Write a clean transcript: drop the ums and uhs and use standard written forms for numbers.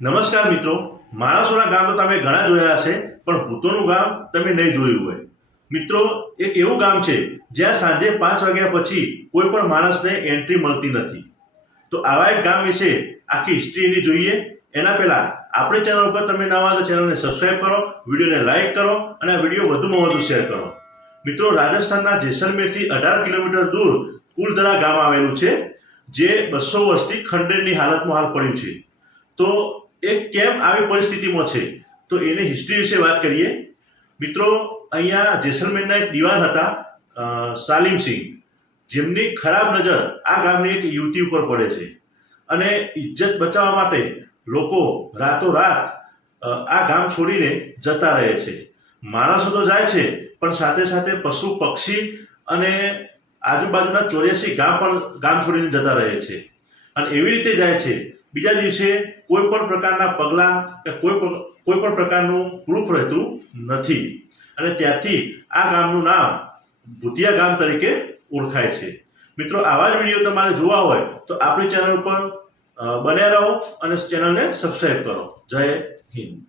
નમસ્કાર મિત્રો, માણસોના ગામ તો તમે ઘણા જોયા હશે, પણ ભૂતોનું ગામ તમે નહીં જોયું હોય. મિત્રો, એક એવું ગામ છે જ્યાં સાંજે 5 વાગ્યા પછી કોઈ પણ માણસને એન્ટ્રી મળતી નથી. તો આવા એક ગામ વિશે આખી હિસ્ટ્રી એની જોઈએ. એના પહેલા આપણી ચેનલ ઉપર તમે નવા તો ચેનલને સબસ્ક્રાઇબ કરો, વિડીયોને લાઇક કરો અને આ વિડીયો વધુમાં વધુ શેર કરો. મિત્રો, રાજસ્થાનના જેસલમેરથી 18 કિલોમીટર દૂર કુલધરા ગામ આવેલું છે, જે 200 વર્ષથી ખંડેરની હાલતમાં હાલ પડ્યું છે. તો એ કેમ આવી પરિસ્થિતિમાં છે, તો એની હિસ્ટ્રી વિશે વાત કરીએ. મિત્રો, અહીંયા જેસલમેરના એક દિવાન હતા, સાલિમસિંહ, જેમની ખરાબ નજર આ ગામની એક યુવતી ઉપર પડે છે અને ઇજ્જત બચાવવા માટે લોકો રાતોરાત આ ગામ છોડીને જતા રહે છે. માણસો તો જાય છે, પણ સાથે સાથે પશુ પક્ષી અને આજુબાજુના 84 ગામ પણ ગામ છોડીને જતા રહે છે. અને એવી રીતે જાય છે, બીજા દિવસે કોઈ પણ પ્રકારના પગલાં કે કોઈ પણ પ્રકારનું પ્રૂફ રહેતું નથી. અને ત્યારથી આ ગામનું નામ ભૂતિયા ગામ તરીકે ઓળખાય છે. મિત્રો, આવા જ વિડીયો તમારે જોવા હોય તો આપણી ચેનલ ઉપર બન્યા રહો અને ચેનલને સબસ્ક્રાઈબ કરો. જય હિન્દ.